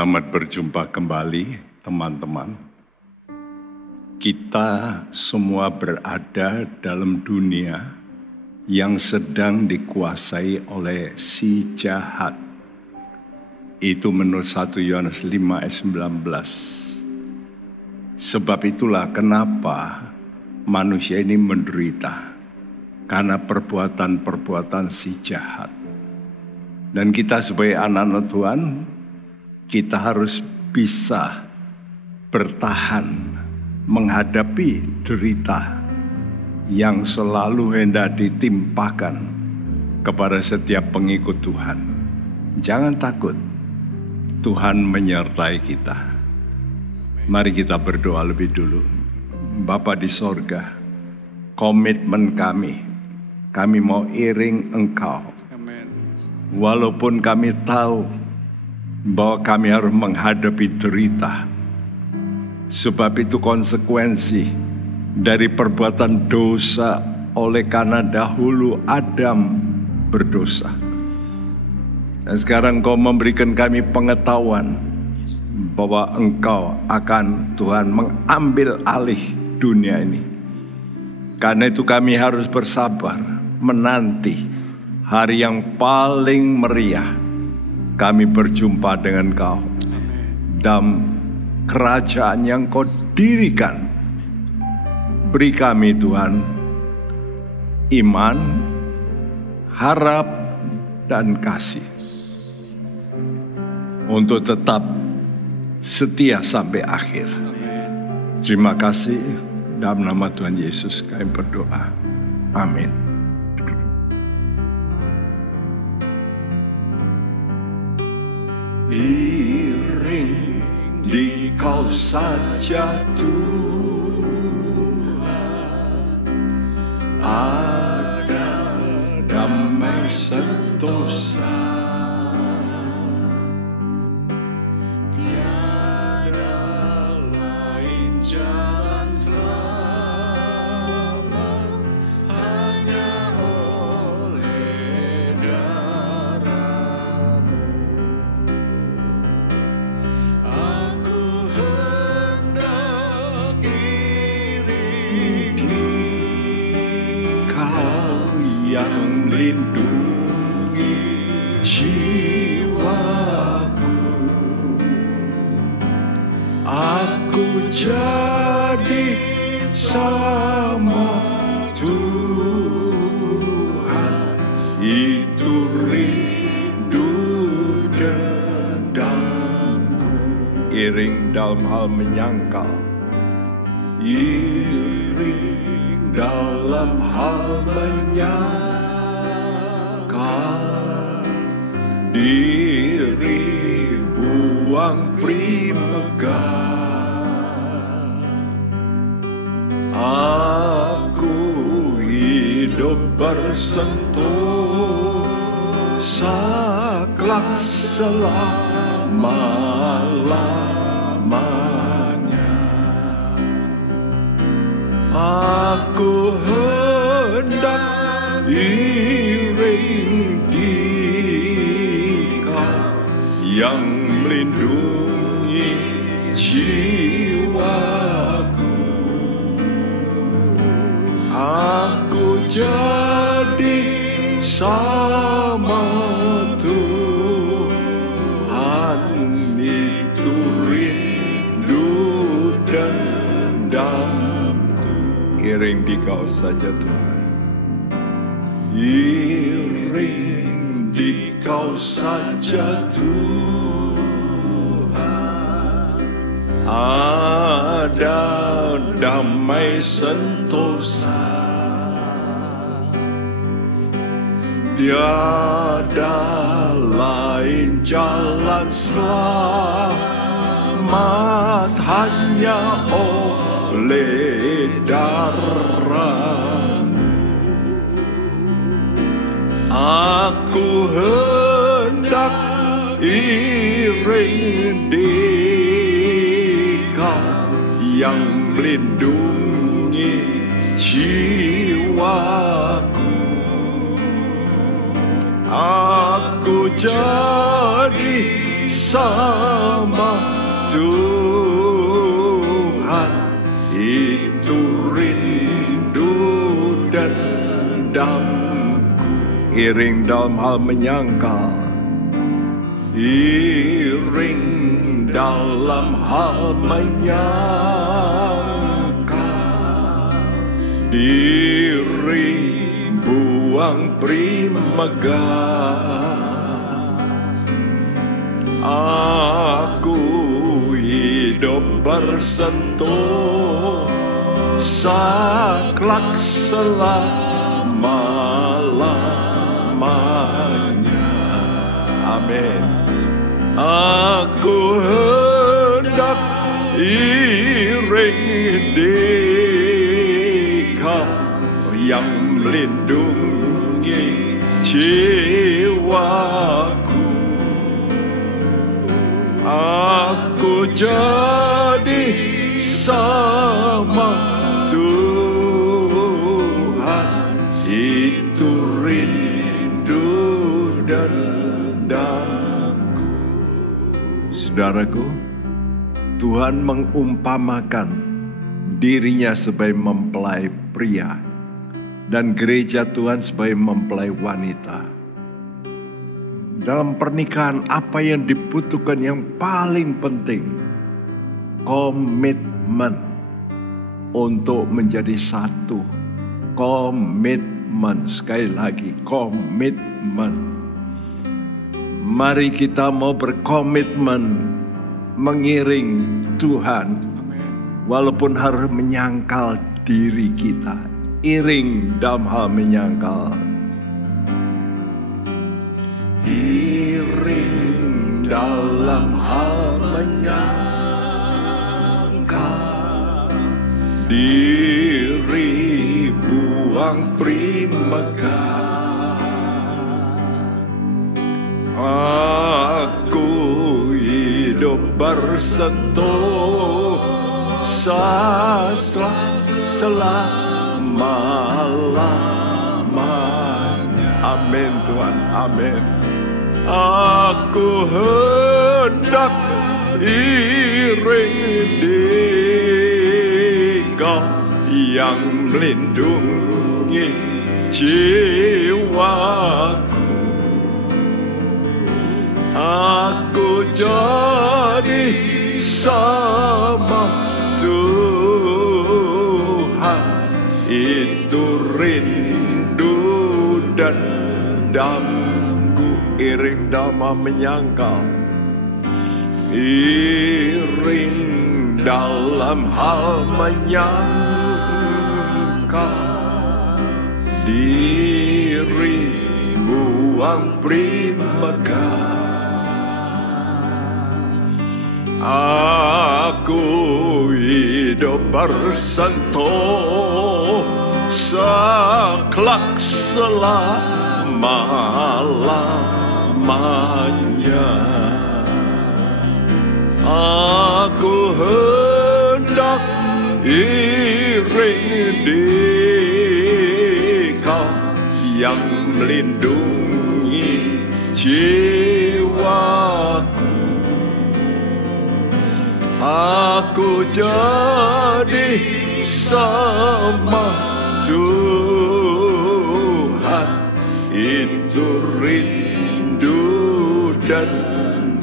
Selamat berjumpa kembali teman-teman. Kita semua berada dalam dunia yang sedang dikuasai oleh si jahat. Itu menurut 1 Yohanes 5 ayat 19. Sebab itulah kenapa manusia ini menderita, karena perbuatan-perbuatan si jahat. Dan kita sebagai anak-anak Tuhan, kita harus bisa bertahan menghadapi derita yang selalu hendak ditimpakan kepada setiap pengikut Tuhan. Jangan takut, Tuhan menyertai kita. Mari kita berdoa lebih dulu. Bapa di sorga, komitmen kami mau iring Engkau. Walaupun kami tahu bahwa kami harus menghadapi derita. Sebab itu konsekuensi dari perbuatan dosa oleh karena dahulu Adam berdosa. Dan sekarang Kau memberikan kami pengetahuan bahwa Engkau akan Tuhan mengambil alih dunia ini. Karena itu kami harus bersabar menanti hari yang paling meriah. Kami berjumpa dengan Kau dalam kerajaan yang Kau dirikan. Beri kami Tuhan iman, harap, dan kasih untuk tetap setia sampai akhir. Terima kasih, dalam nama Tuhan Yesus kami berdoa. Amin. Iring di Kau saja Tuhan, ada damai sentosa, tiada lain jalan selamat, hanya oleh darah-Mu. Aku hendak iringi Kau yang melindungi jiwaku. Aku jadi sama Tuhan, itu rindu dendamku. Iring dalam hal menyangkal, iring dalam hal menyangkal, diri buang primegah. Aku hidup bersentosa kelak selama-lamanya. Aku hendak iring di Kau yang melindungi jiwaku. Aku jadi sama Tuhan, itu rindu dendamku. Iring di Kau saja Tuhan, iring di Kau saja Tuhan, ada damai sentosa, tiada lain jalan selamat, hanya oleh darah-Mu. Aku hendak iring di Kau yang melindungi jiwaku. Aku jadi sama Tuhan, itu rindu dan dendamku. Iring dalam hal menyangkal, iring dalam hal menyangkal, diri buang primegah. Aku hidup bersentuh saklek selama-lamanya. Amin. Aku hendak iring Dia yang melindungi jiwaku. Aku jadi sama Tuhan, itu rindu dan dendamku. Saudaraku, Tuhan mengumpamakan dirinya sebagai mempelai pria dan gereja Tuhan sebagai mempelai wanita. Dalam pernikahan, apa yang dibutuhkan yang paling penting? Komitmen untuk menjadi satu. Komitmen, sekali lagi, komitmen. Mari kita mau berkomitmen mengiring Tuhan, walaupun harus menyangkal diri kita. Iring dalam hal menyangkal. Iring dalam hal menyangkal, diri buang primegah. Aku hidup bersentuh selama-lamanya. Amin Tuhan, amin. Aku hendak iring Dia yang melindungi jiwaku. Aku jadi sama Tuhan, itu rindu dan dendamku. Iring dalam menyangkal, iring dalam hal menyangkal, diri buang primegah. Aku hidup bersentuh saklek selama-lamanya. Aku hendak iring Dia yang melindungi jiwaku. Aku jadi sama Tuhan, itu rindu dan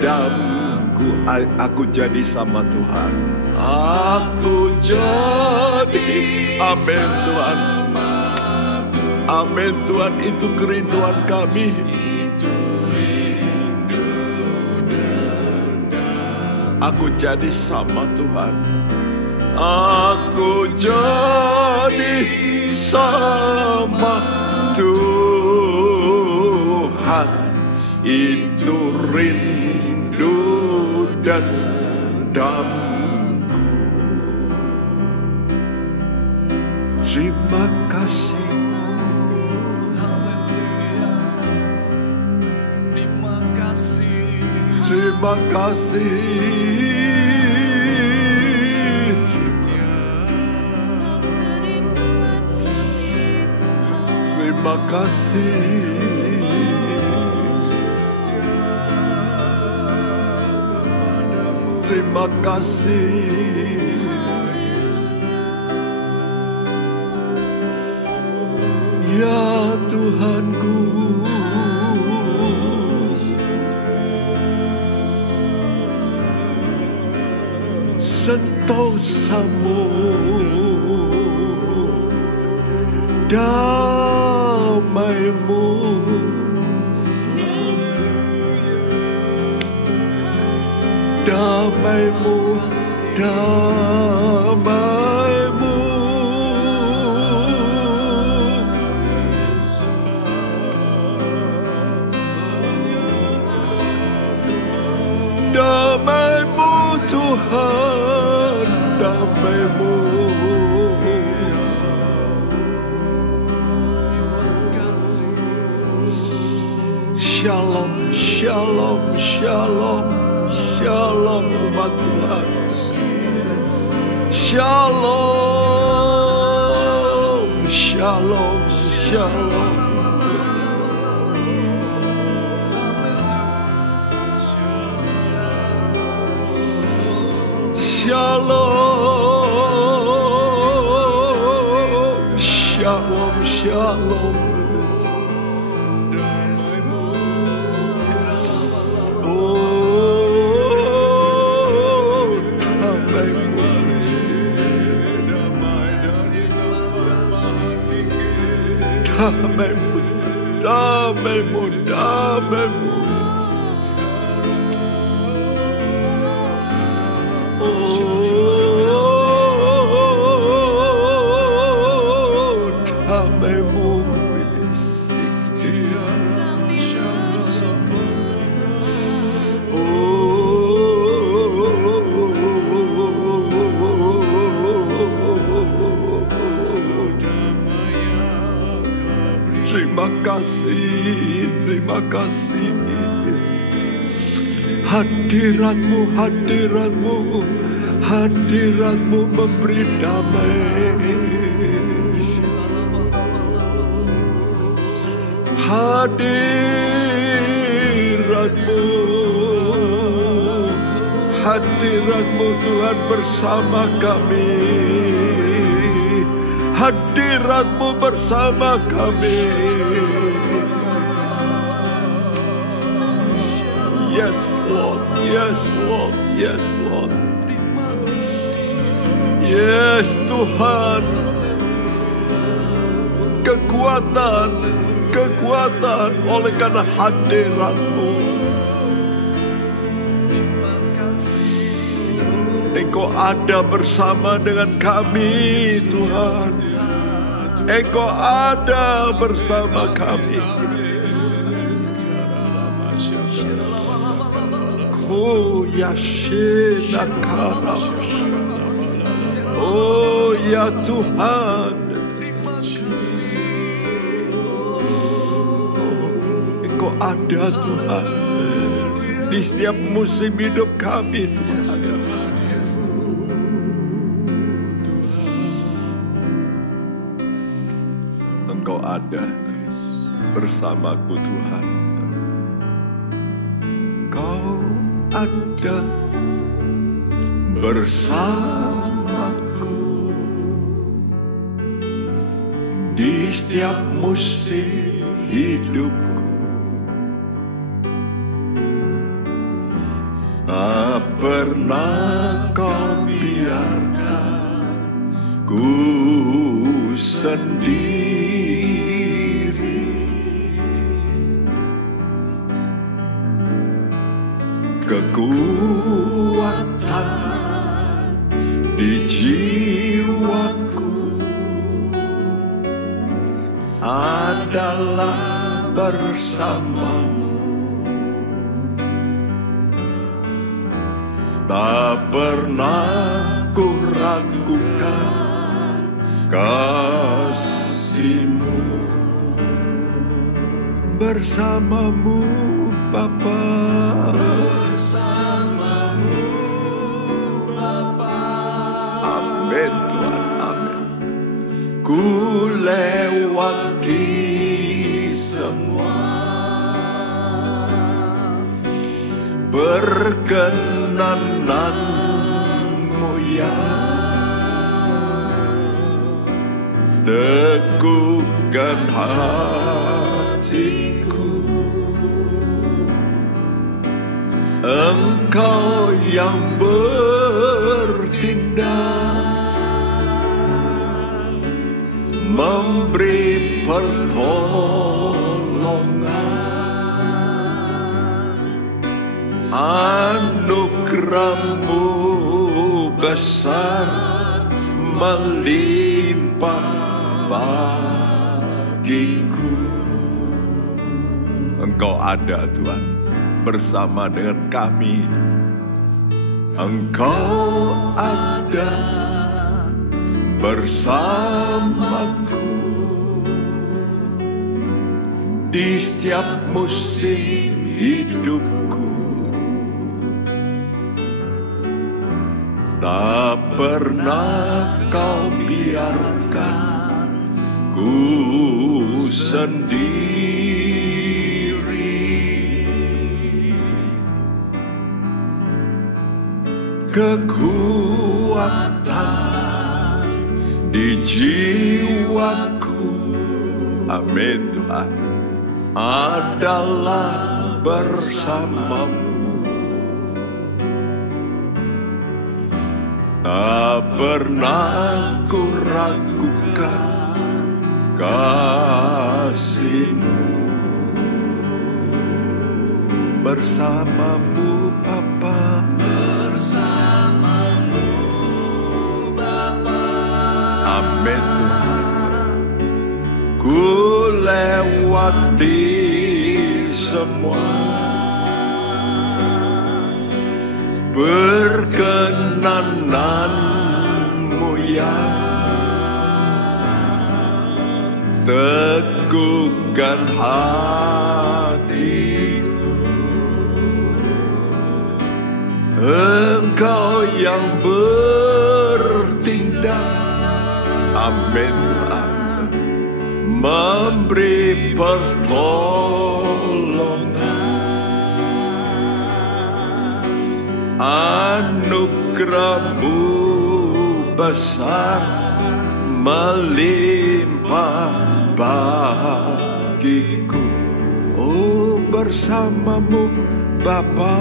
dendamku. Aku jadi sama Tuhan. Aku jadi, amin Tuhan. Amin Tuhan, itu kerinduan kami. Aku jadi sama Tuhan. Aku jadi sama Tuhan, itu rindu dan dendamku. Terima kasih. Terima kasih. Terima kasih. terima kasih. Ya Tuhanku, sentosamu, damaimu, damaimu, damaimu, damaimu Tuhan, damaimu. Shalom, shalom, shalom, shalom umat Tuhan. Shalom, shalom, shalom. Shalom, shalom, shalom. Damaimu, damaimu, damaimu. Damaimu, terima kasih, terima kasih. Hadiratmu, hadiratmu, hadiratmu memberi damai. Hadiratmu, hadiratmu Tuhan bersama kami. Hadiratmu bersama kami. Yes Lord, yes Lord, yes Lord. Yes Tuhan. Kekuatan, kekuatan oleh karena hadiratmu. Engkau ada bersama dengan kami Tuhan. Engkau ada bersama kami. Oh ya Shenakaram. Oh ya Tuhan. Engkau ada Tuhan di setiap musim hidup kami Tuhan. Engkau ada bersamaku Tuhan. Engkau ada bersamaku di setiap musim hidupku. Tak pernah kau biarkan ku sendiri. Kekuatan di jiwaku adalah bersamamu. Tak pernah ku ragukan kasih-Mu. Bersamamu Bapa, bersamamu Bapa. Amin Tuhan, amin. Ku lewati semua perkenan perkenananmu ya, teguhkan hatiku. Engkau yang bertindak, memberi pertolongan, anugerahmu besar melimpah bagiku. Engkau ada Tuhan bersama dengan kami. Engkau ada bersamaku di setiap musim hidupku. Tak pernah kau biarkan ku sendiri. Kekuatan di jiwaku, amin Tuhan, adalah bersamamu. Tak pernah ku ragukan kasih-Mu. Bersamamu Bapa, bersamamu Bapa, amin Tuhan. Ku lewati semua perkenanan-Mu ya, teguhkan hatiku. Engkau yang bertindak, amin Tuhan, memberi pertolongan, anugerahmu besar melimpah bagiku. Oh, bersamamu Bapa,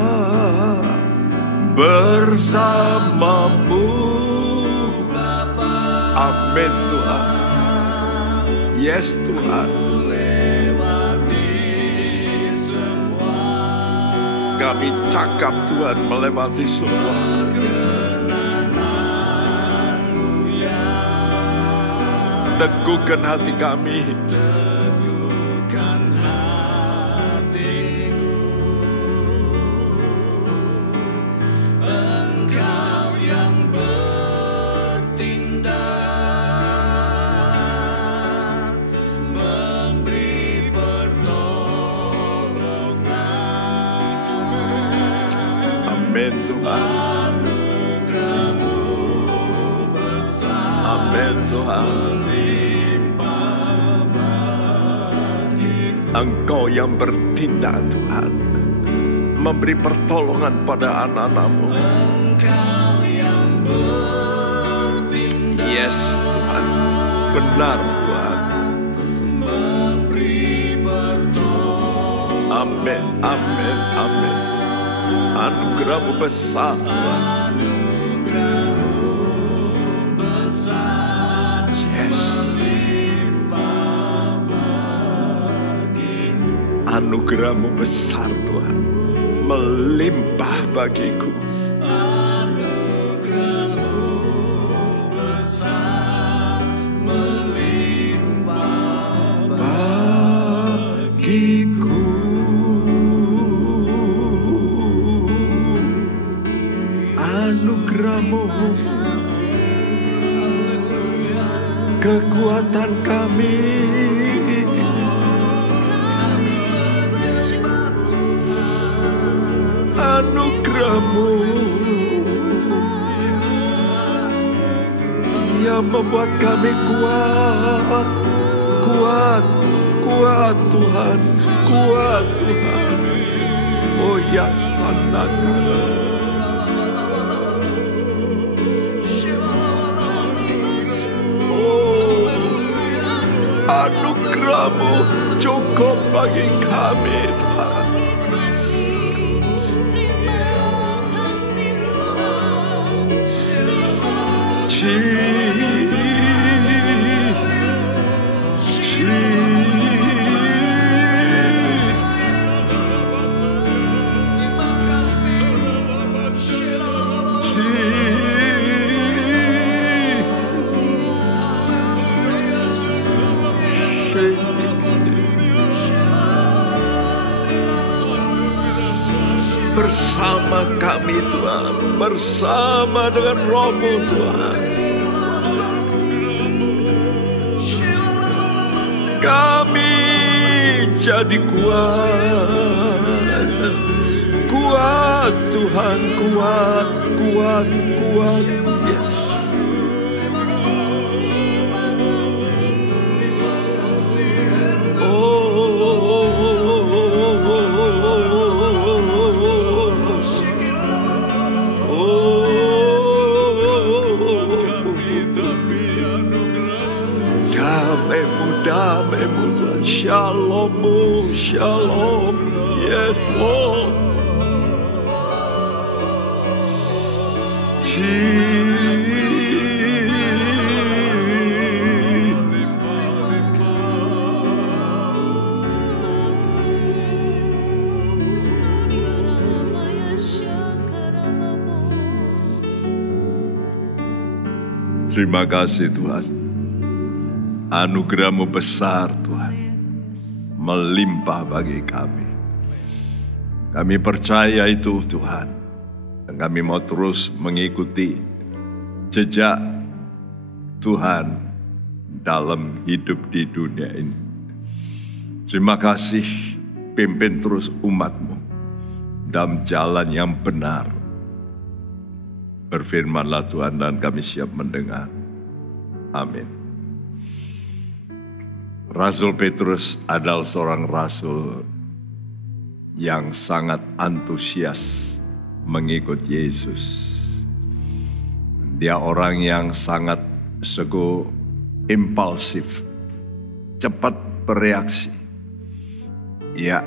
bersamamu Bapa, amin Tuhan. Yes Tuhan, kami cakap Tuhan melewati semua. Teguhkan hati kami, amin Tuhan, amin Tuhan. Engkau yang bertindak Tuhan, memberi pertolongan pada anak-anak-Mu. Yes Tuhan, benar Tuhan. Amin, amin, amin. Anugerah-Mu besar Tuhan. Yes. Anugerah-Mu besar Tuhan, melimpah bagiku. Anugerah-Mu besar melimpah bagiku. Anugerah-Mu kekuatan kami. Anugerah-Mu yang membuat kami kuat, kuat, kuat Tuhan, kuat Tuhan. Oh ya sanakan, anugerah-Mu cukup bagi kami, Tuhan. Bersama kami Tuhan, bersama dengan Roh-Mu Tuhan, kami jadi kuat. Kuat Tuhan, kuat, kuat, kuat. Yes. Damai-Mu Tuhan, Shalom-Mu, Shalom, yes Lord. Terima kasih Tuhan. Anugerah-Mu besar Tuhan, melimpah bagi kami. Kami percaya itu Tuhan, dan kami mau terus mengikuti jejak Tuhan dalam hidup di dunia ini. Terima kasih, pimpin terus umat-Mu dalam jalan yang benar. Berfirmanlah Tuhan dan kami siap mendengar. Amin. Rasul Petrus adalah seorang rasul yang sangat antusias mengikut Yesus. Dia orang yang sangat impulsif, cepat bereaksi. Ya,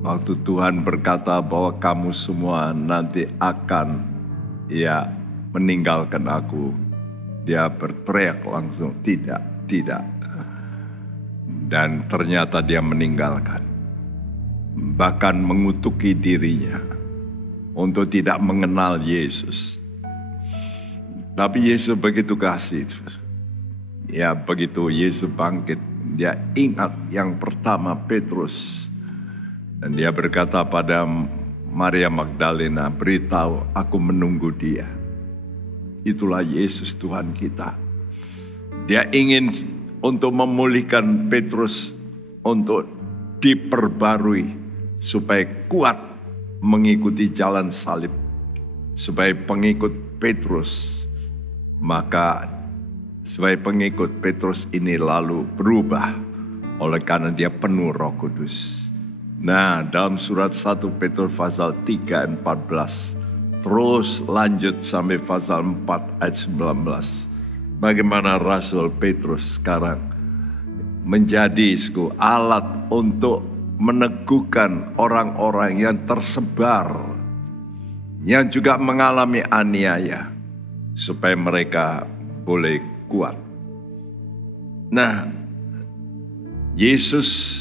waktu Tuhan berkata bahwa kamu semua nanti akan meninggalkan aku, dia berteriak langsung, tidak. Dan ternyata dia meninggalkan. Bahkan mengutuki dirinya untuk tidak mengenal Yesus. Tapi Yesus begitu kasih. Ya, begitu Yesus bangkit, dia ingat yang pertama Petrus. Dan dia berkata pada Maria Magdalena, beritahu aku menunggu dia. Itulah Yesus Tuhan kita. Dia ingin untuk memulihkan Petrus, untuk diperbarui supaya kuat mengikuti jalan salib. Supaya pengikut Petrus, supaya pengikut Petrus ini lalu berubah oleh karena dia penuh Roh Kudus. Nah, dalam surat 1 Petrus pasal 3 ayat 14, terus lanjut sampai pasal 4 ayat 19. Bagaimana Rasul Petrus sekarang menjadi alat untuk meneguhkan orang-orang yang tersebar, yang juga mengalami aniaya, supaya mereka boleh kuat. Nah, Yesus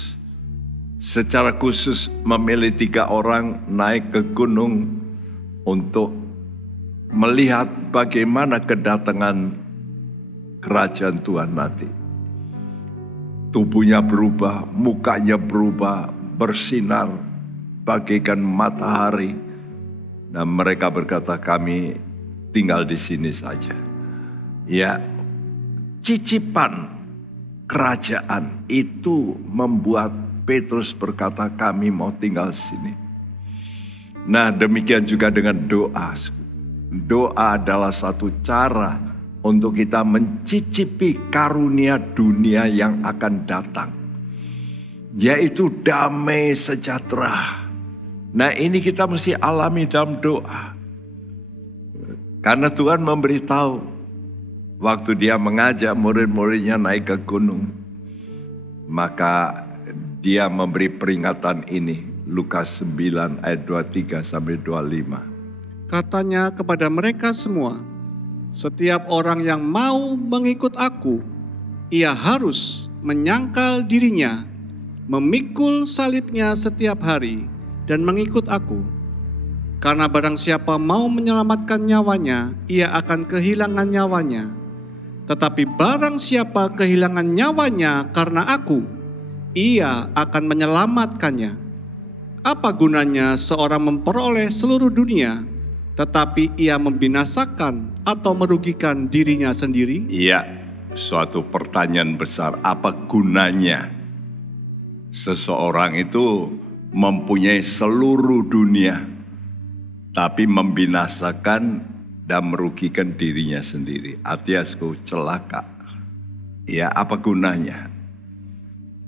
secara khusus memilih 3 orang naik ke gunung untuk melihat bagaimana kedatangan kerajaan Tuhan nanti. Tubuhnya berubah, mukanya berubah, bersinar bagaikan matahari. Dan mereka berkata, kami tinggal di sini saja. Ya, cicipan kerajaan itu membuat Petrus berkata, kami mau tinggal di sini. Nah, demikian juga dengan doa. Doa adalah satu cara untuk kita mencicipi karunia dunia yang akan datang, yaitu damai sejahtera. Nah, ini kita mesti alami dalam doa. Karena Tuhan memberitahu waktu dia mengajak murid-muridnya naik ke gunung. Maka dia memberi peringatan ini, Lukas 9 ayat 23 sampai 25. Katanya kepada mereka semua, setiap orang yang mau mengikut aku, ia harus menyangkal dirinya, memikul salibnya setiap hari, dan mengikut aku. Karena barang siapa mau menyelamatkan nyawanya, ia akan kehilangan nyawanya. Tetapi barang siapa kehilangan nyawanya karena aku, ia akan menyelamatkannya. Apa gunanya seorang memperoleh seluruh dunia, tetapi ia membinasakan atau merugikan dirinya sendiri? Iya, suatu pertanyaan besar. Apa gunanya seseorang itu mempunyai seluruh dunia, tapi membinasakan dan merugikan dirinya sendiri? Artinya celaka. Ya, apa gunanya?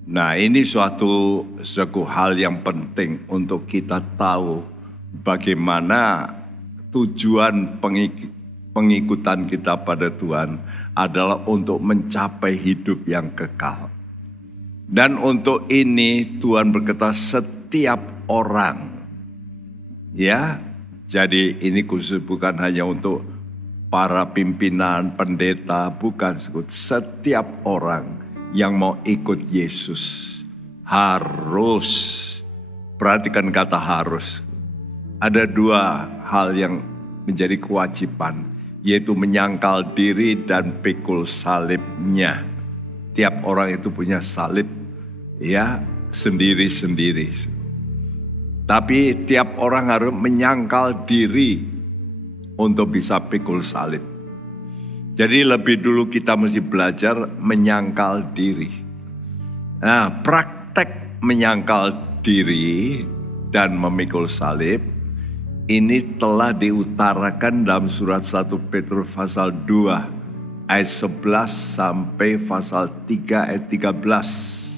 Nah, ini suatu hal yang penting untuk kita tahu bagaimana tujuan pengikutan kita pada Tuhan adalah untuk mencapai hidup yang kekal. Dan untuk ini Tuhan berkata setiap orang. Ya, jadi ini khusus bukan hanya untuk para pimpinan, pendeta, bukan. Setiap orang yang mau ikut Yesus harus, perhatikan kata harus. Ada dua hal yang menjadi kewajiban, yaitu menyangkal diri dan pikul salibnya. Tiap orang itu punya salib ya sendiri-sendiri. Tapi tiap orang harus menyangkal diri untuk bisa pikul salib. Jadi lebih dulu kita mesti belajar menyangkal diri. Nah, praktek menyangkal diri dan memikul salib ini telah diutarakan dalam surat 1 Petrus pasal 2 ayat 11 sampai pasal 3 ayat 13.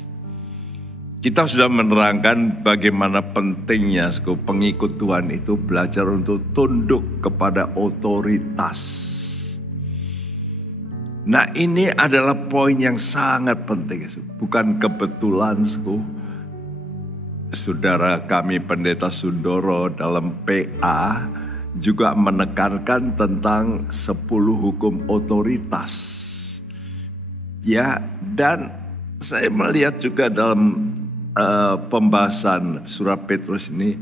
Kita sudah menerangkan bagaimana pentingnya pengikut Tuhan itu belajar untuk tunduk kepada otoritas. Nah, ini adalah poin yang sangat penting. Bukan kebetulan, saudara kami Pendeta Sundoro dalam PA juga menekankan tentang 10 hukum otoritas. Ya, dan saya melihat juga dalam pembahasan surat Petrus ini,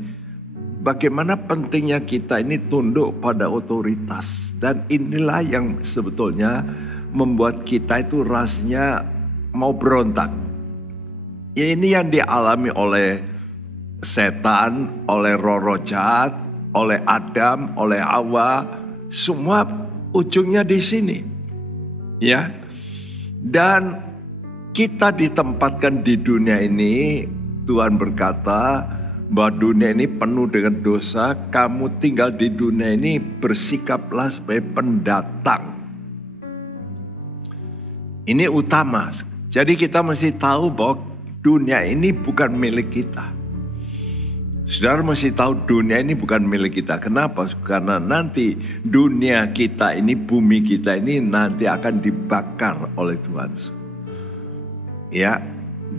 bagaimana pentingnya kita ini tunduk pada otoritas. Dan inilah yang sebetulnya membuat kita itu rasanya mau berontak. Ya, ini yang dialami oleh setan, oleh roh-roh jahat, oleh Adam, oleh Hawa, semua ujungnya di sini. Ya. Dan kita ditempatkan di dunia ini, Tuhan berkata bahwa dunia ini penuh dengan dosa, kamu tinggal di dunia ini bersikaplah sebagai pendatang. Ini utama. Jadi kita mesti tahu bahwa dunia ini bukan milik kita. Saudara mesti tahu dunia ini bukan milik kita. Kenapa? Karena nanti dunia kita ini, bumi kita ini nanti akan dibakar oleh Tuhan. Ya,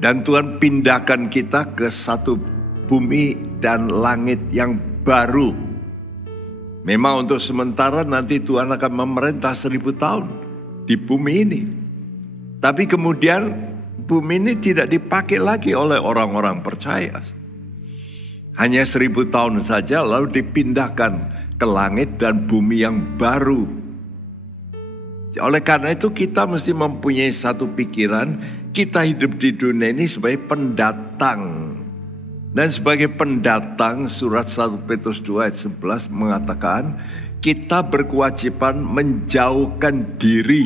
dan Tuhan pindahkan kita ke satu bumi dan langit yang baru. Memang untuk sementara nanti Tuhan akan memerintah 1000 tahun di bumi ini. Tapi kemudian bumi ini tidak dipakai lagi oleh orang-orang percaya. Hanya 1000 tahun saja lalu dipindahkan ke langit dan bumi yang baru. Oleh karena itu kita mesti mempunyai satu pikiran, kita hidup di dunia ini sebagai pendatang. Dan sebagai pendatang, surat 1 Petrus 2 ayat 11 mengatakan, kita berkewajiban menjauhkan diri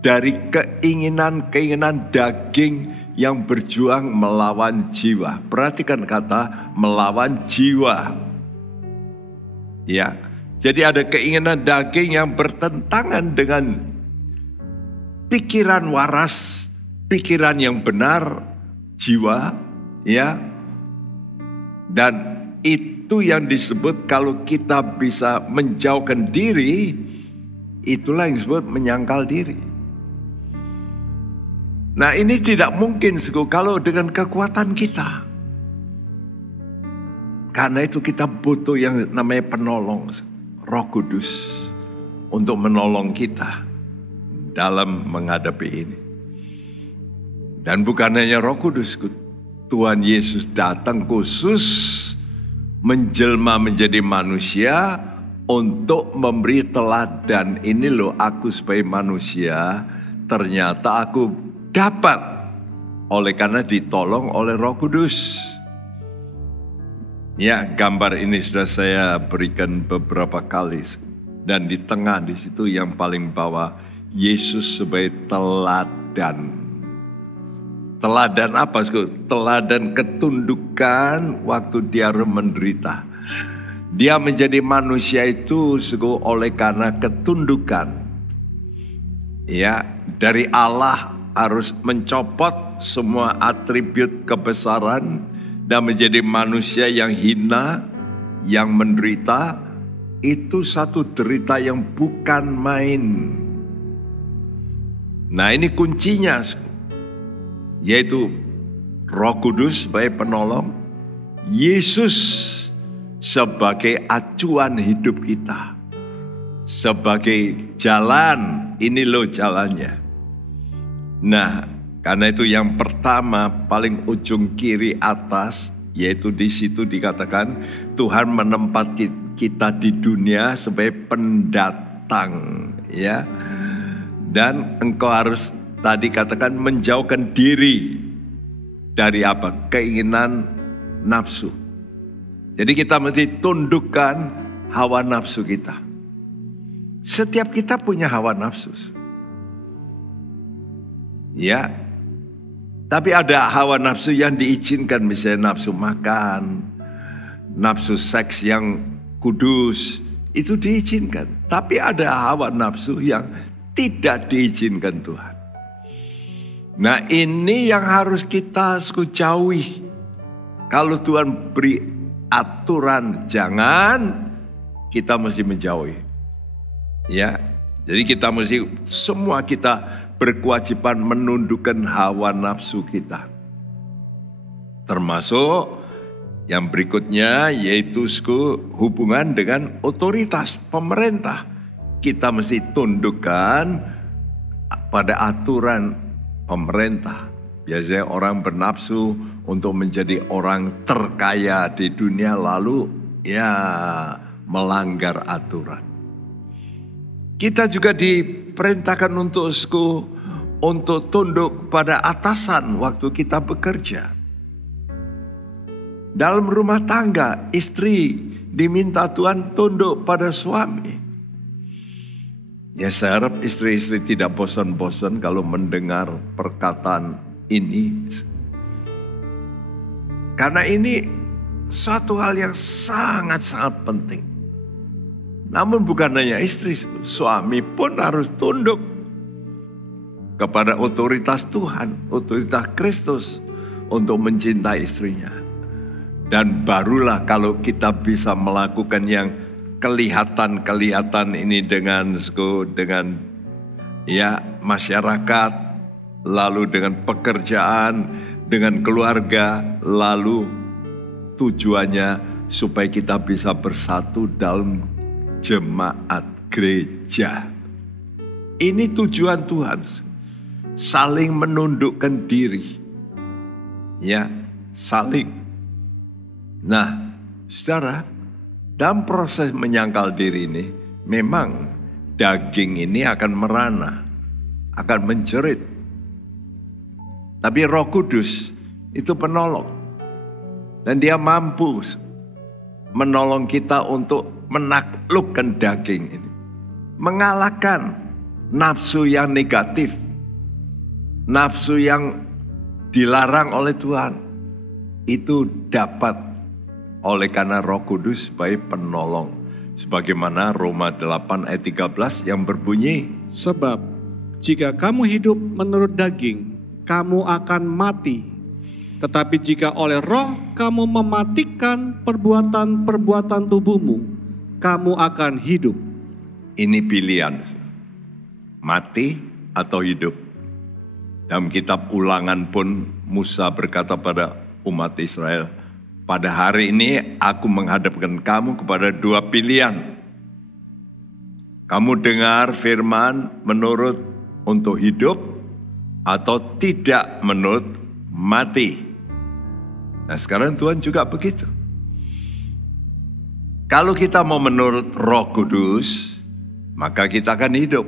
dari keinginan-keinginan daging yang berjuang melawan jiwa. Perhatikan kata melawan jiwa. Ya, jadi ada keinginan daging yang bertentangan dengan pikiran waras, pikiran yang benar, jiwa, ya. Dan itu yang disebut kalau kita bisa menjauhkan diri, itulah yang disebut menyangkal diri. Nah ini tidak mungkin kalau dengan kekuatan kita. Karena itu kita butuh yang namanya penolong, Roh Kudus, untuk menolong kita dalam menghadapi ini. Dan bukan hanya Roh Kudus, Tuhan Yesus datang khusus menjelma menjadi manusia untuk memberi teladan. Ini loh aku sebagai manusia, ternyata aku dapat oleh karena ditolong oleh Roh Kudus. Ya, gambar ini sudah saya berikan beberapa kali. Dan di tengah di situ yang paling bawah, Yesus sebagai teladan. Teladan apa? Teladan ketundukan waktu dia menderita. Dia menjadi manusia itu oleh karena ketundukan. Ya, dari Allah harus mencopot semua atribut kebesaran dan menjadi manusia yang hina, yang menderita. Itu satu derita yang bukan main. Nah ini kuncinya, yaitu Roh Kudus sebagai penolong, Yesus sebagai acuan hidup kita, sebagai jalan. Ini loh jalannya. Nah, karena itu yang pertama paling ujung kiri atas, yaitu di situ dikatakan Tuhan menempatkan kita di dunia sebagai pendatang, ya. Dan engkau harus tadi katakan menjauhkan diri dari apa? Keinginan nafsu. Jadi kita mesti tundukkan hawa nafsu kita. Setiap kita punya hawa nafsu. Ya, tapi ada hawa nafsu yang diizinkan, misalnya nafsu makan, nafsu seks yang kudus, itu diizinkan. Tapi ada hawa nafsu yang tidak diizinkan Tuhan. Nah ini yang harus kita jauhi. Kalau Tuhan beri aturan jangan, kita mesti menjauhi. Ya, jadi kita mesti semua kita berkewajiban menundukkan hawa nafsu kita. Termasuk yang berikutnya yaitu hubungan dengan otoritas pemerintah. Kita mesti tundukkan pada aturan pemerintah. Biasanya orang bernafsu untuk menjadi orang terkaya di dunia lalu ya melanggar aturan. Kita juga diperintahkan untuk tunduk pada atasan waktu kita bekerja. Dalam rumah tangga, istri diminta Tuhan tunduk pada suami. Ya saya harap istri-istri tidak bosan-bosan kalau mendengar perkataan ini. Karena ini suatu hal yang sangat-sangat penting. Namun bukan hanya istri, suami pun harus tunduk kepada otoritas Tuhan, otoritas Kristus untuk mencintai istrinya. Dan barulah kalau kita bisa melakukan yang kelihatan ini dengan ya masyarakat, lalu dengan pekerjaan, dengan keluarga, lalu tujuannya supaya kita bisa bersatu dalam jemaat gereja. Ini tujuan Tuhan. Saling menundukkan diri. Ya, saling. Nah, saudara, dalam proses menyangkal diri ini, memang daging ini akan merana, akan menjerit. Tapi Roh Kudus itu penolong. Dan dia mampu menolong kita untuk menaklukkan daging ini. Mengalahkan nafsu yang negatif. Nafsu yang dilarang oleh Tuhan. Itu dapat oleh karena Roh Kudus sebagai penolong. Sebagaimana Roma 8 ayat 13 yang berbunyi. Sebab jika kamu hidup menurut daging, kamu akan mati. Tetapi jika oleh roh kamu mematikan perbuatan-perbuatan tubuhmu, kamu akan hidup. Ini pilihan. Mati atau hidup. Dalam kitab Ulangan pun Musa berkata pada umat Israel, pada hari ini aku menghadapkan kamu kepada dua pilihan. Kamu dengar firman menurut untuk hidup atau tidak menurut mati. Nah sekarang Tuhan juga begitu. Kalau kita mau menurut Roh Kudus, maka kita akan hidup.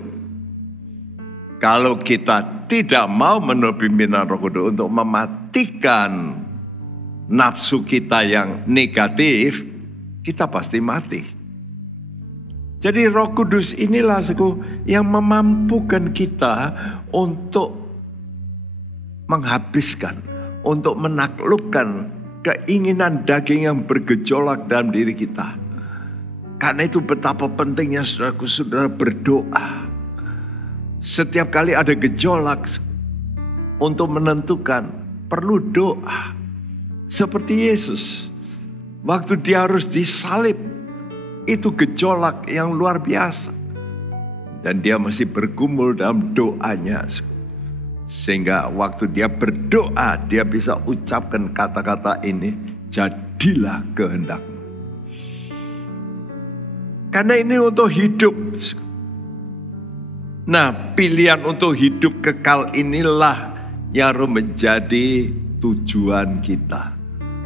Kalau kita tidak mau menurut pimpinan Roh Kudus untuk mematikan nafsu kita yang negatif, kita pasti mati. Jadi Roh Kudus inilah yang memampukan kita untuk menghabiskan, untuk menaklukkan keinginan daging yang bergejolak dalam diri kita. Karena itu betapa pentingnya saudara berdoa. Setiap kali ada gejolak untuk menentukan, perlu doa. Seperti Yesus, waktu dia harus disalib, itu gejolak yang luar biasa. Dan dia masih bergumul dalam doanya. Sehingga waktu dia berdoa, dia bisa ucapkan kata-kata ini, jadilah kehendak-Mu. Karena ini untuk hidup. Nah, pilihan untuk hidup kekal inilah yang harus menjadi tujuan kita.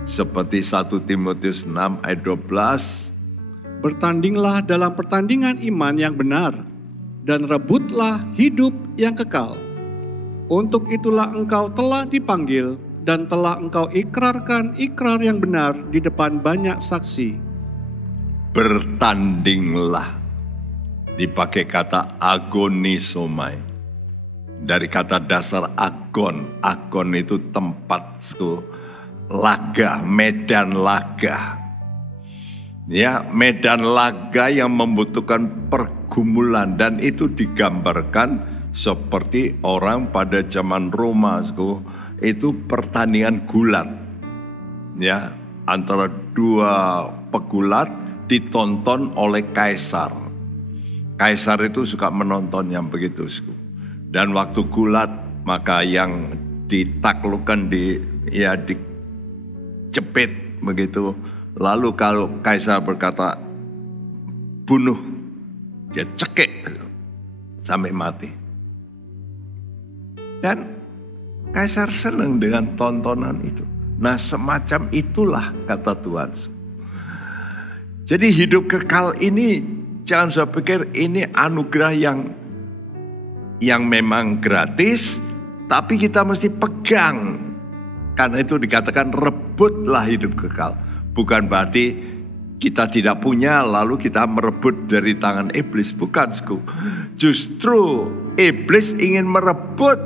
Seperti 1 Timotius 6 ayat 12. Bertandinglah dalam pertandingan iman yang benar, dan rebutlah hidup yang kekal. Untuk itulah engkau telah dipanggil, dan telah engkau ikrarkan ikrar yang benar di depan banyak saksi. Bertandinglah, dipakai kata agonisomai. Dari kata dasar agon, agon itu tempat laga, medan laga. Ya, medan laga yang membutuhkan pergumulan, dan itu digambarkan seperti orang pada zaman Roma, itu pertandingan gulat. Ya, antara dua pegulat ditonton oleh kaisar. Kaisar itu suka menonton yang begitu. Dan waktu gulat, maka yang ditaklukkan dicepit begitu. Lalu kalau kaisar berkata bunuh, dia cekik sampai mati. Dan kaisar senang dengan tontonan itu. Nah, semacam itulah kata Tuhan. Jadi hidup kekal ini, jangan saya pikir ini anugerah yang memang gratis, tapi kita mesti pegang. Karena itu dikatakan rebutlah hidup kekal. Bukan berarti kita tidak punya lalu kita merebut dari tangan iblis. Bukan. Justru iblis ingin merebut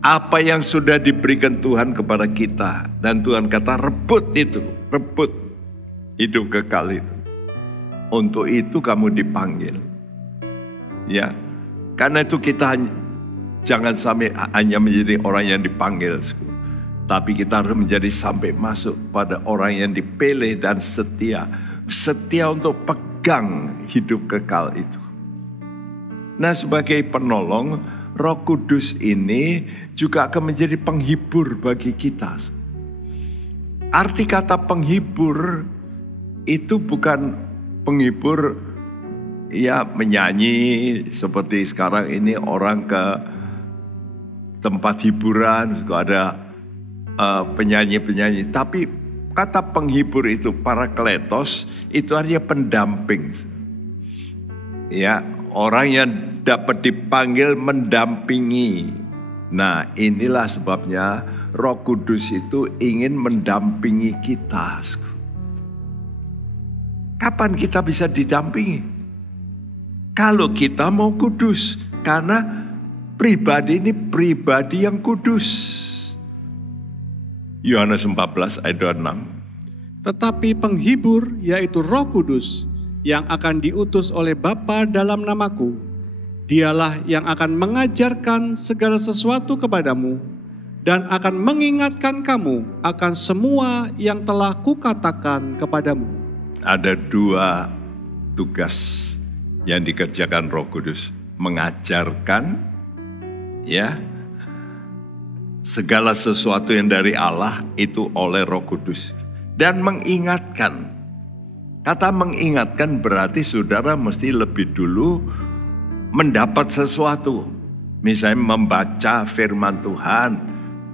apa yang sudah diberikan Tuhan kepada kita. Dan Tuhan kata rebut itu. Rebut hidup kekal itu. Untuk itu kamu dipanggil. Ya, karena itu kita jangan sampai hanya menjadi orang yang dipanggil. Tapi kita harus menjadi sampai masuk pada orang yang dipilih dan setia. Setia untuk pegang hidup kekal itu. Nah, sebagai penolong, Roh Kudus ini juga akan menjadi penghibur bagi kita. Arti kata penghibur itu bukan penghibur menyanyi seperti sekarang ini orang ke tempat hiburan, ada penyanyi-penyanyi. Tapi kata penghibur itu, parakletos, itu artinya pendamping. Ya, orang yang dapat dipanggil mendampingi. Nah, inilah sebabnya Roh Kudus itu ingin mendampingi kita. Kapan kita bisa didampingi? Kalau kita mau kudus. Karena pribadi ini pribadi yang kudus. Yohanes 14 ayat 26. Tetapi penghibur, yaitu Roh Kudus, yang akan diutus oleh Bapa dalam namaku, Dialah yang akan mengajarkan segala sesuatu kepadamu dan akan mengingatkan kamu akan semua yang telah kukatakan kepadamu. Ada dua tugas yang dikerjakan Roh Kudus, mengajarkan Ya, segala sesuatu yang dari Allah itu oleh Roh Kudus. Dan mengingatkan. Kata mengingatkan berarti saudara mesti lebih dulu mendapat sesuatu. Misalnya membaca firman Tuhan.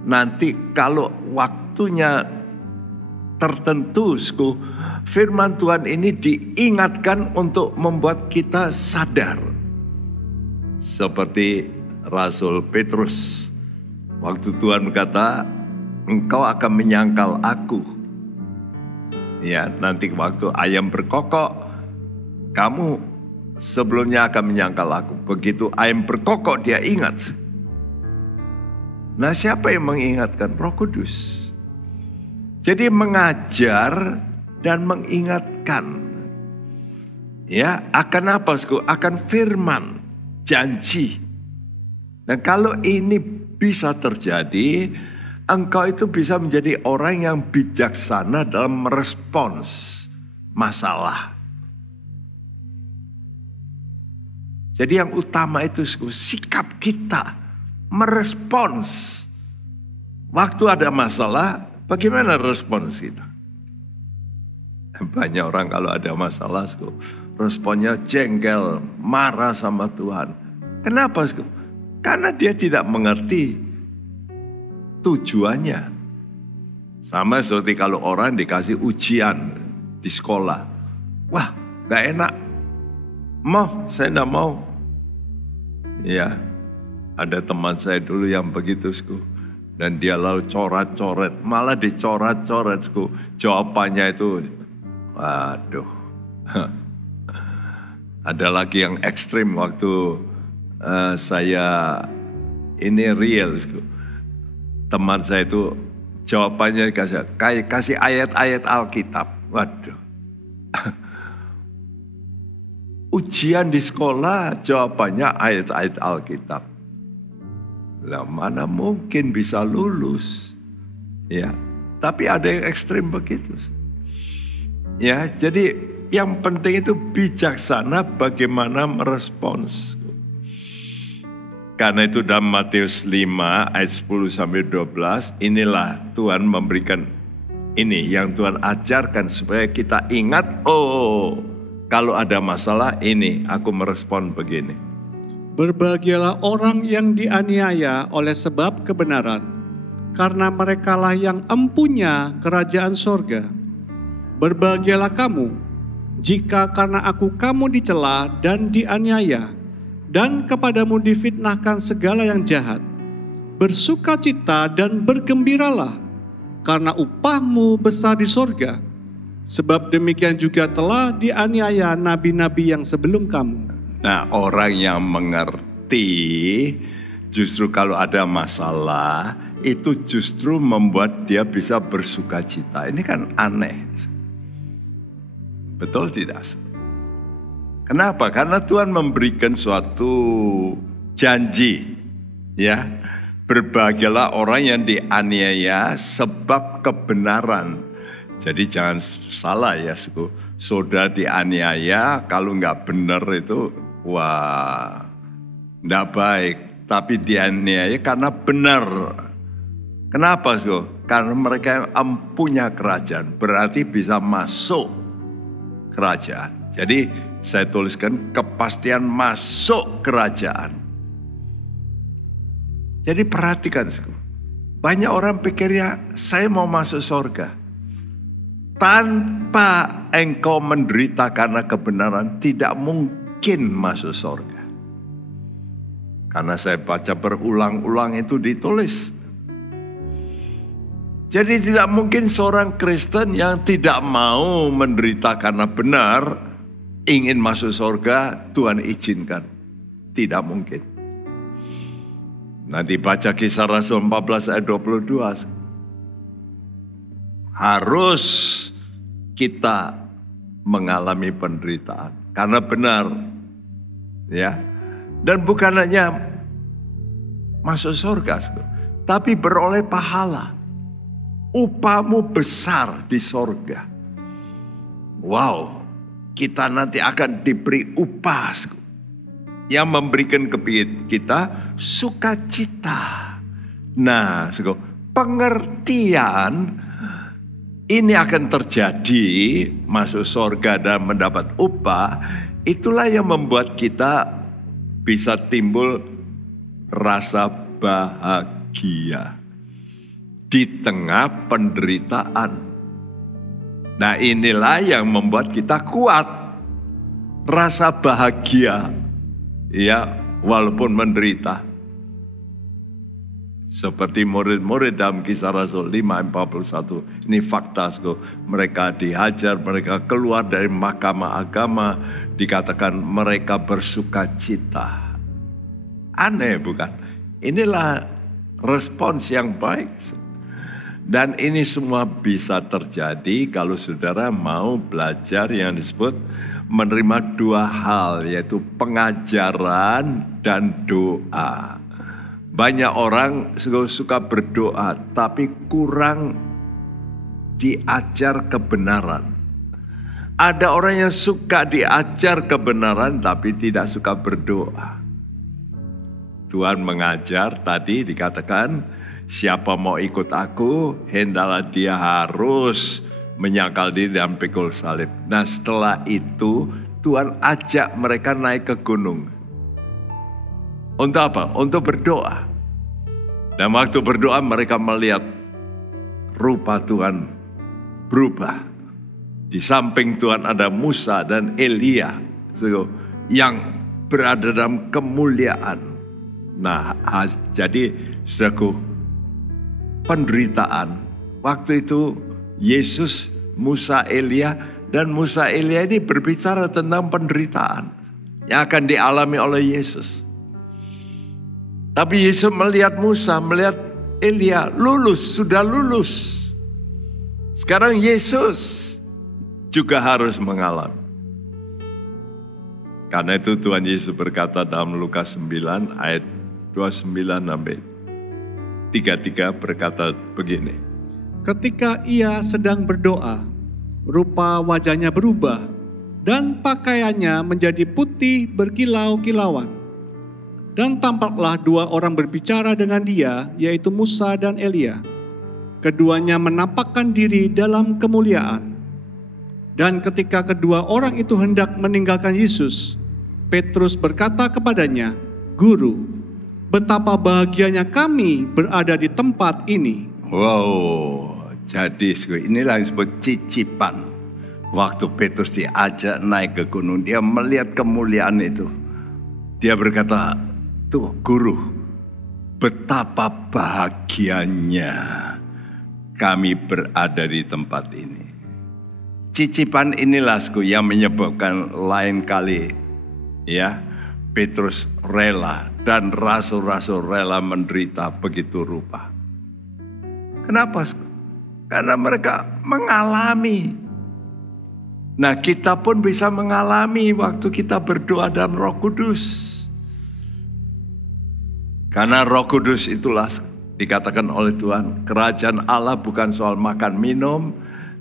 Nanti kalau waktunya tertentu, firman Tuhan ini diingatkan untuk membuat kita sadar. Seperti Rasul Petrus. Waktu Tuhan berkata, engkau akan menyangkal aku. Ya, nanti waktu ayam berkokok, kamu sebelumnya akan menyangkal aku. Begitu ayam berkokok, dia ingat. Nah, siapa yang mengingatkan? Roh Kudus. Jadi mengajar dan mengingatkan. Ya, akan apa? Akan firman, janji. Dan kalau ini bisa terjadi, engkau itu bisa menjadi orang yang bijaksana dalam merespons masalah. Jadi yang utama itu sikap kita merespons. Waktu ada masalah, bagaimana respons kita? Banyak orang kalau ada masalah, responnya jengkel, marah sama Tuhan. Kenapa? Karena dia tidak mengerti tujuannya. Sama seperti kalau orang dikasih ujian di sekolah. Wah, gak enak. Saya gak mau. Ya, ada teman saya dulu yang begitu. Dan dia lalu coret-coret. Malah dicoret-coret. Jawabannya itu, waduh. Ada lagi yang ekstrim waktu saya ini real. Teman saya itu jawabannya kasih ayat-ayat Alkitab. Waduh. Ujian di sekolah jawabannya ayat-ayat Alkitab. Lah mana mungkin bisa lulus. Ya, tapi ada yang ekstrim begitu. Ya, jadi yang penting itu bijaksana bagaimana merespons. Karena itu dalam Matius 5 ayat 10 sampai 12, inilah Tuhan memberikan ini yang Tuhan ajarkan supaya kita ingat, oh kalau ada masalah ini aku merespon begini. Berbahagialah orang yang dianiaya oleh sebab kebenaran, karena merekalah yang empunya kerajaan sorga. Berbahagialah kamu, jika karena aku kamu dicela dan dianiaya, dan kepadamu difitnahkan segala yang jahat. Bersukacita dan bergembiralah, karena upahmu besar di sorga. Sebab demikian juga telah dianiaya nabi-nabi yang sebelum kamu. Nah, orang yang mengerti justru kalau ada masalah, itu justru membuat dia bisa bersukacita. Ini kan aneh. Betul tidak? Kenapa? Karena Tuhan memberikan suatu janji. Ya, berbahagialah orang yang dianiaya sebab kebenaran. Jadi jangan salah ya, saudara dianiaya kalau nggak benar itu, wah, nggak baik. Tapi dianiaya karena benar. Kenapa? Karena mereka yang punya kerajaan, berarti bisa masuk kerajaan. Jadi saya tuliskan kepastian masuk kerajaan. Jadi perhatikan, banyak orang pikirnya saya mau masuk surga. Tanpa engkau menderita karena kebenaran, tidak mungkin masuk surga. Karena saya baca berulang-ulang itu ditulis. Jadi tidak mungkin seorang Kristen yang tidak mau menderita karena benar, ingin masuk surga, Tuhan izinkan. Tidak mungkin. Nanti baca Kisah Rasul 14 ayat 22. Harus kita mengalami penderitaan karena benar, ya. Dan bukan hanya masuk surga, tapi beroleh pahala. Upahmu besar di surga. Wow, kita nanti akan diberi upah yang memberikan kepada kita sukacita. Nah, pengertian ini akan terjadi, masuk surga dan mendapat upah. Itulah yang membuat kita bisa timbul rasa bahagia di tengah penderitaan. Nah, inilah yang membuat kita kuat, rasa bahagia, ya, walaupun menderita. Seperti murid-murid dalam Kisah Rasul 5:41. Ini fakta, mereka dihajar, mereka keluar dari mahkamah agama, dikatakan mereka bersukacita. Aneh bukan? Inilah respons yang baik. Dan ini semua bisa terjadi kalau saudara mau belajar yang disebut menerima dua hal, yaitu pengajaran dan doa. Banyak orang suka berdoa tapi kurang diajar kebenaran. Ada orang yang suka diajar kebenaran tapi tidak suka berdoa. Tuhan mengajar tadi dikatakan, siapa mau ikut aku, hendaklah dia harus menyangkal diri dan pikul salib. Nah, setelah itu Tuhan ajak mereka naik ke gunung. Untuk apa? Untuk berdoa. Dan waktu berdoa mereka melihat rupa Tuhan berubah. Di samping Tuhan ada Musa dan Elia yang berada dalam kemuliaan. Nah, jadi saudaraku, penderitaan. Waktu itu Yesus, Musa, Elia, dan Musa, Elia ini berbicara tentang penderitaan yang akan dialami oleh Yesus. Tapi Yesus melihat Musa, melihat Elia sudah lulus. Sekarang Yesus juga harus mengalami. Karena itu Tuhan Yesus berkata dalam Lukas 9 ayat 29-33 berkata begini. Ketika ia sedang berdoa, rupa wajahnya berubah dan pakaiannya menjadi putih berkilau-kilauan. Dan tampaklah dua orang berbicara dengan dia, yaitu Musa dan Elia. Keduanya menampakkan diri dalam kemuliaan. Dan ketika kedua orang itu hendak meninggalkan Yesus, Petrus berkata kepadanya, "Guru, betapa bahagianya kami berada di tempat ini." Wow, jadi inilah yang disebut cicipan. Waktu Petrus diajak naik ke gunung, dia melihat kemuliaan itu. Dia berkata, "Tuh guru, betapa bahagianya kami berada di tempat ini." Cicipan inilah yang menyebabkan lain kali ya Petrus rela dan rasul-rasul rela menderita begitu rupa. Kenapa? Karena mereka mengalami. Nah, kita pun bisa mengalami waktu kita berdoa dalam Roh Kudus. Karena Roh Kudus itulah dikatakan oleh Tuhan, kerajaan Allah bukan soal makan minum,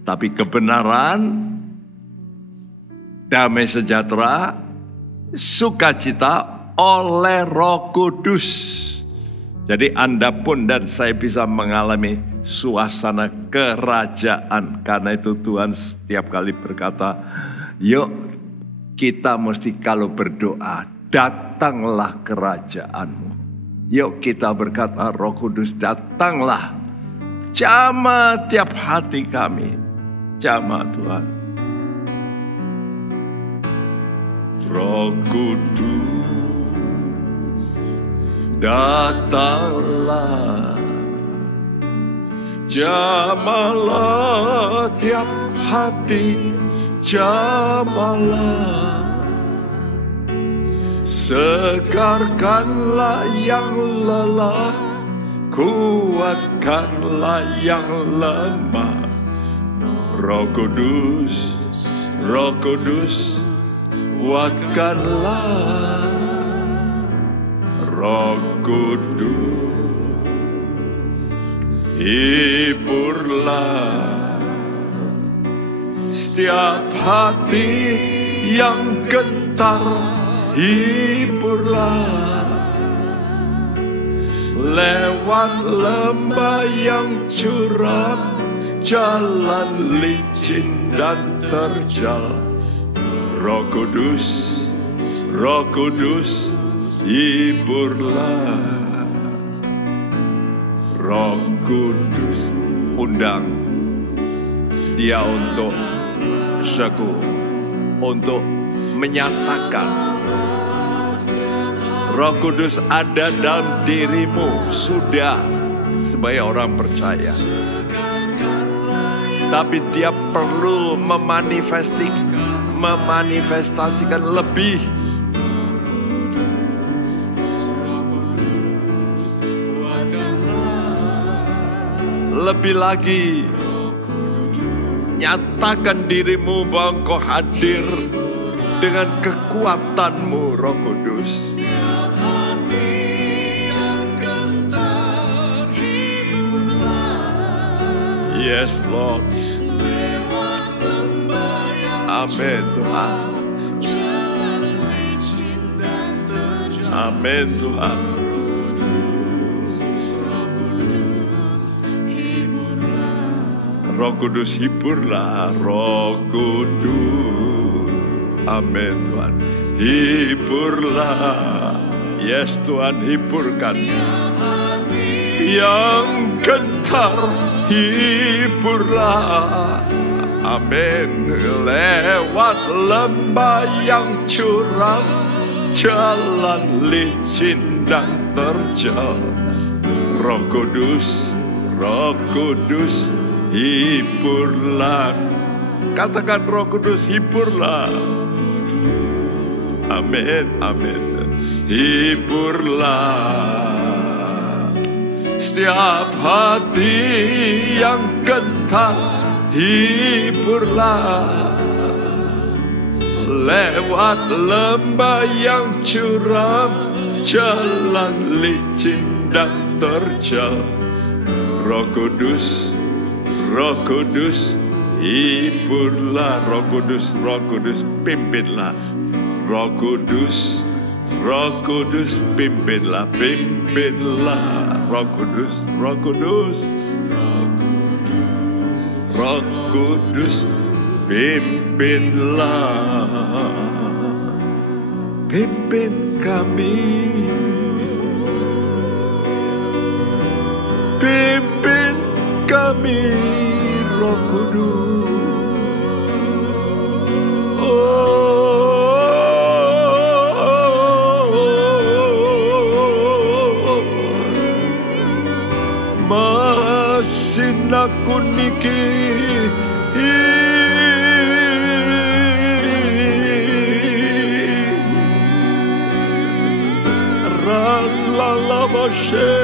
tapi kebenaran, damai sejahtera, sukacita oleh Roh Kudus. Jadi Anda pun dan saya bisa mengalami suasana kerajaan. Karena itu Tuhan setiap kali berkata, yuk kita mesti kalau berdoa, datanglah kerajaanmu. Yuk kita berkata, Roh Kudus datanglah, jamah tiap hati kami, jamah Tuhan. Roh Kudus datanglah, jamahlah tiap hati, jamahlah. Segarkanlah yang lelah, kuatkanlah yang lemah. Roh Kudus, Roh Kudus, kuatkanlah. Roh Kudus, hiburlah setiap hati yang gentar. Hiburlah lewat lembah yang curam, jalan licin dan terjal. Roh Kudus, Roh Kudus, hiburlah. Roh Kudus, undang Dia untuk seku, untuk menyatakan. Roh Kudus ada dalam dirimu sudah sebagai orang percaya, tapi Dia perlu memanifestasikan lebih. Lebih lagi, nyatakan dirimu bahwa Engkau hadir dengan kekuatanmu, Roh Kudus. Yes, Lord. Amin, Tuhan. Amin, Tuhan. Roh Kudus, hiburlah. Roh Kudus. Amin, Tuhan. Hiburlah. Yes, Tuhan, hiburkan. Yang gentar, hiburlah. Amin. Lewat lembah yang curam, jalan licin dan terjal. Roh Kudus, Roh Kudus, hiburlah. Katakan, Roh Kudus, hiburlah. Amin, amin. Hiburlah setiap hati yang gentar, hiburlah. Lewat lembah yang curam, jalan licin dan terjal. Roh Kudus, Roh Kudus, hiburlah. Roh Kudus, Roh Kudus, pimpinlah. Roh Kudus, Roh Kudus, pimpinlah, pimpinlah. Roh Kudus, Roh Kudus, Roh Kudus, pimpinlah. Pimpin kami, pimpin kami, Roh Kudus. Oh, masin aku niki ralala mashe.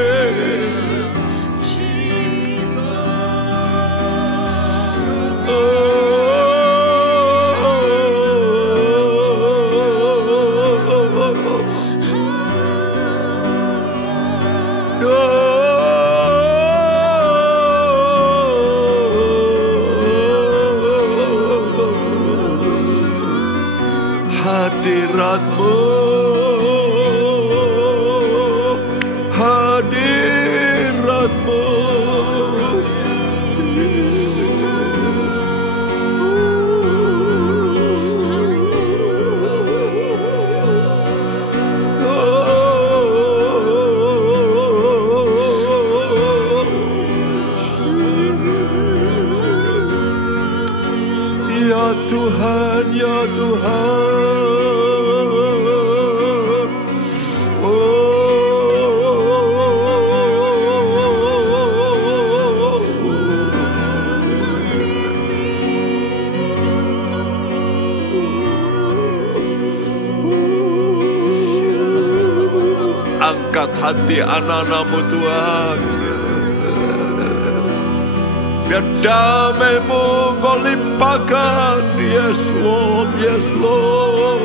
Hadiratmu, hadiratmu, ya Tuhan, ya Tuhan. Angkat hati anak-anak-Mu, Tuhan. Biar damai-Mu Kau limpahkan. Yes Lord, yes Lord.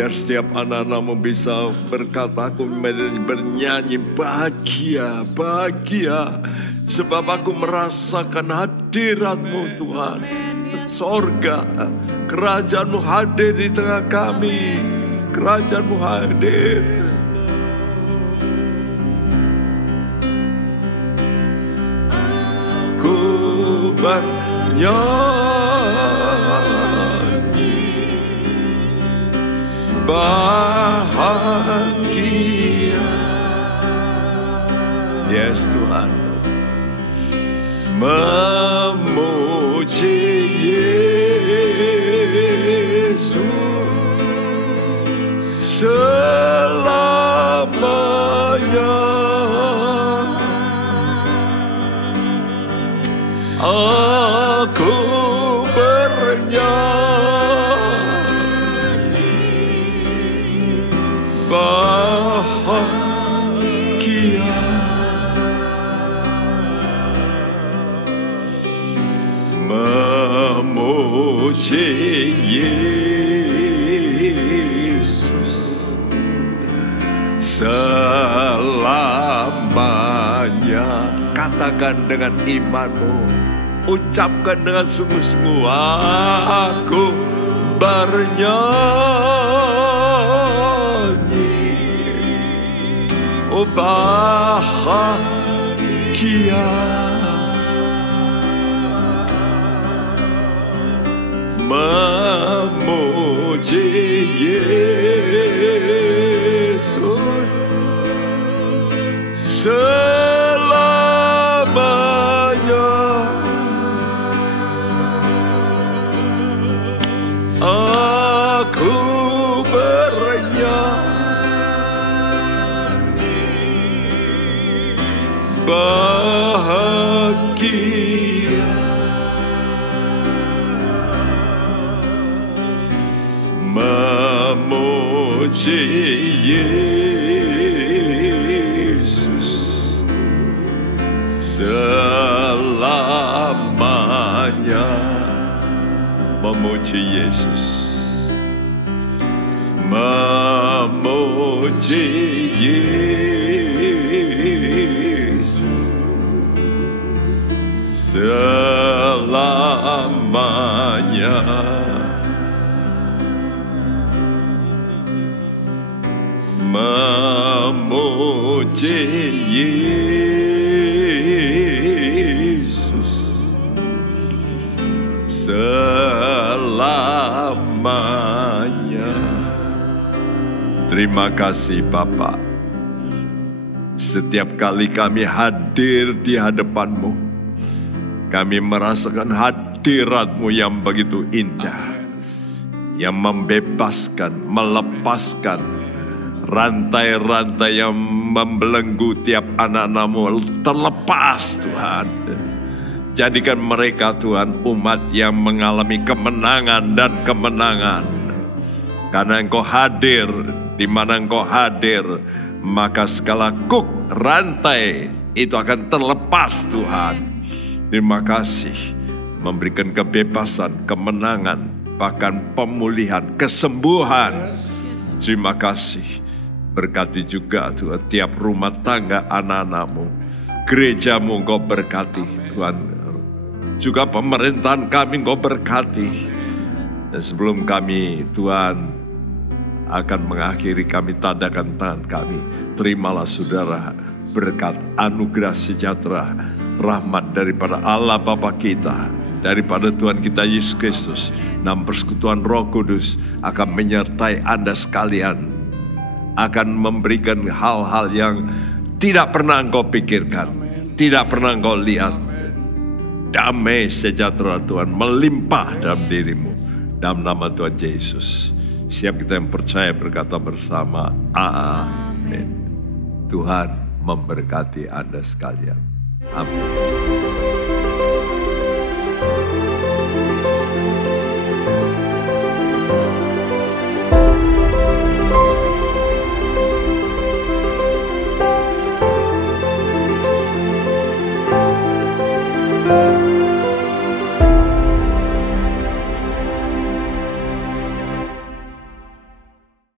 Biar setiap anak-anakmu bisa berkata, aku bernyanyi bahagia, bahagia. Sebab aku merasakan hadirat-Mu Tuhan. Sorga, kerajaan-Mu hadir di tengah kami. Kerajaan-Mu hadir. Aku bernyanyi bahagia. Yes Tuhan. Memuji Yesus selamanya. Aku bernyanyi bahagia. Memuji Yesus selamanya. Katakan dengan imanmu, ucapkan dengan sungguh-sungguh, aku bernyanyi, oh bahagia. Memuji Yesus selamanya. Aku bernyanyi bahagia. Memuji Yesus selamanya. Memuji Yesus, memuji Yesus selamanya. Memuji Yesus selamanya. Terima kasih Bapa. Setiap kali kami hadir di hadapan-Mu, kami merasakan hadirat-Mu yang begitu indah, yang membebaskan, melepaskan rantai-rantai yang membelenggu tiap anak-anak-Mu terlepas Tuhan. Jadikan mereka Tuhan umat yang mengalami kemenangan dan kemenangan. Karena Engkau hadir, di mana Engkau hadir, maka segala kuk rantai itu akan terlepas Tuhan. Terima kasih memberikan kebebasan, kemenangan, bahkan pemulihan, kesembuhan. Terima kasih. Berkati juga Tuhan tiap rumah tangga anak-anak-Mu, gereja-Mu Engkau berkati Tuhan. Juga pemerintahan kami Engkau berkati. Dan sebelum kami Tuhan akan mengakhiri, kami tadakan tangan kami. Terimalah saudara berkat, anugerah, sejahtera, rahmat daripada Allah Bapa kita, daripada Tuhan kita Yesus Kristus, dan persekutuan Roh Kudus akan menyertai Anda sekalian, akan memberikan hal-hal yang tidak pernah Engkau pikirkan, tidak pernah Engkau lihat. Damai sejahtera Tuhan melimpah dalam dirimu, dalam nama Tuhan Yesus. Siap kita yang percaya berkata bersama, amin. Tuhan memberkati Anda sekalian. Amin.